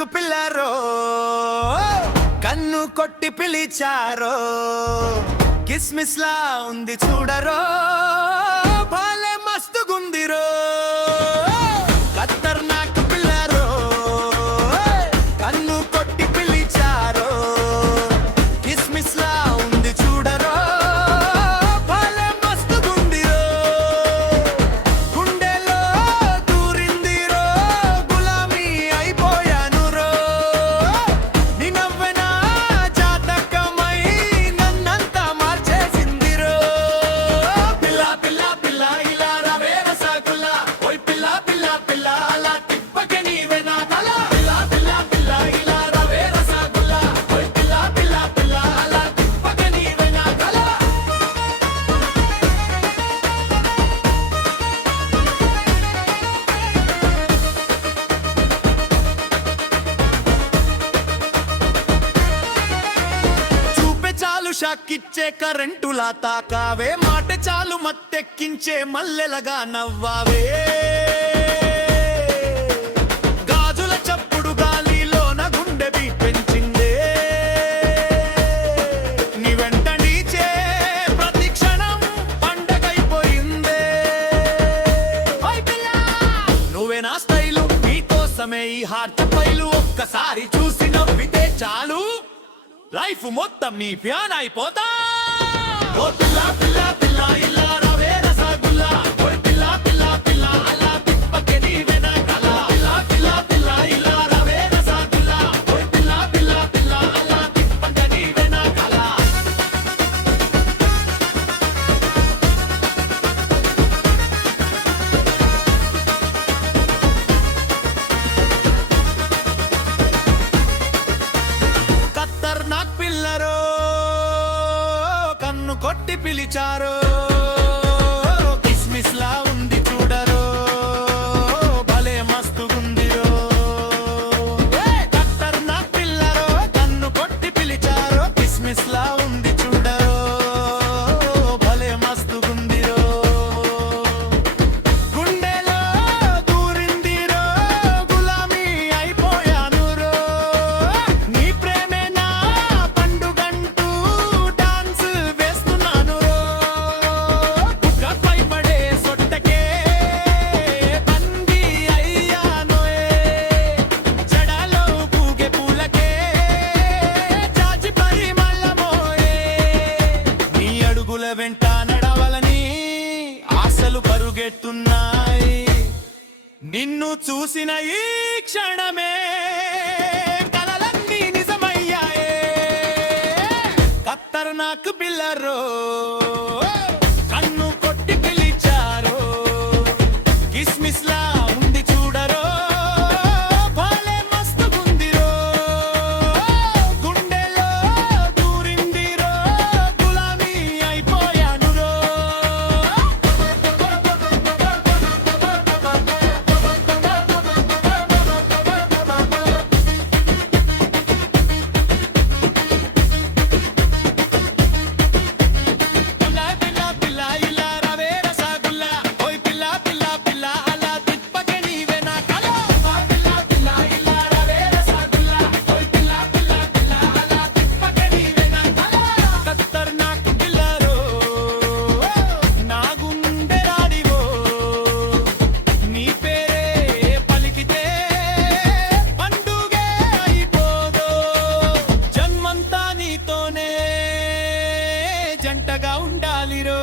నాకు పిల్లరో కన్ను కొట్టి పిలిచారో కిస్మిస్ లా ఉంది చూడరో భలే మస్తుగుందిరో కత్తర్ నాకు పిల్లరో కన్ను కొట్టి పిలిచారో కిస్మిస్ లా ఉంది చూడరో భలే మస్తుగుందిరో గుండెలో దూరిందిరో గులామీ అయిపోయానురో నీ నవ్వెన జాతకమై నన్నంతా మార్చేసిందిరో పిల్ల పిల్ల పిల్ల ఇలా రవే రసగుల్లా ఓయ్ పిల్ల పిల్ల పిల్ల అలా తిప్పకే నీవే నా కల పిల్ల పిల్ల పిల్ల ఇలా రవే రసగుల్లా ఓయ్ పిల్ల పిల్ల పిల్ల అలా తిప్పకే నీవే నా కల చూపే చాలు షాకిచ్చే కరెంటులా తాకావే మాట చాలు మత్తెక్కించే మల్లెలగా నవ్వావే గాజుల చప్పుడు గాలిలోన గుండె బీట్ పెంచిందే నీ వెంట నీచే ప్రతి క్షణం పండగైపోయిందే ఓయ్ పిల్ల నువ్వే నా స్టైలు నీకోసమే ఈ హార్ట్ పైలు ఒక్కసారి చూసి నవ్వితే చాలు లైఫ్ మొత్తం నీ ఫ్యాన్ అయిపోతా ఓ పిల్ల పిల్ల పిల్ల ఇలా రవే రసగుల్లా ఓయ్ పిల్ల పిల్ల పిల్ల అలా తిప్పకే నీవే నా కల పిల్ల పిల్ల పిల్ల ఇలా రవే రసగుల్లా ఓయ్ పిల్ల పిల్ల పిల్ల అలా తిప్పకే నీవే నా కల కత్తర్ నాకు పిల్లరో కన్ను కొట్టి పిలిచారో కిస్మిస్ లా ఉంది చూడరో భలే మస్తుగుందిరో కత్తర్ నాకు పిల్లరో కన్ను కొట్టి పిలిచారో కిస్మిస్ లా ఉంది చూడరో భలే మస్తుగుందిరో గుండెలో దూరిందిరో గులామీ అయిపోయానురో నీ ప్రేమే నా పండుగంటూ డాన్స్ వేస్తున్నానురో బుగ్గపై పడే సొట్టకే బందీ అయ్యానోయే జడలో పూగే పూలకే చాచి పరిమళమోయే నీ అడుగుల వెంట నడవలని ఆశలు పరుగెట్టున్నాయి నిన్ను చూసిన ఈ క్షణమే కలలన్నీ నిజమయ్యాయే కత్తర్ నాకు పిల్లరో కన్ను కొట్టి పిలిచారో కిస్మిస్ లా ఉంది చూడరో భలే మస్తుగుందిరో గుండెలో దూరిందిరో గులామీ అయిపోయానురో పిల్ల పిల్ల పిల్ల ఇలా రవే రసగుల్లా ఓయ్ పిల్ల పిల్ల పిల్ల అలా తిప్పకే నీవే నా కల పిల్ల పిల్ల ఇలా రవే రసగుల్లా ఓయ్ పిల్ల పిల్ల పిల్ల అలా తిప్పకే నీవే నా కల కత్తర్ నాకు పిల్లరో నా గుండె రాడివో నీ పేరే పలికితే పండుగే అయిపోదో జన్మంతా నీతోనే జంటగా ఉండాలిరో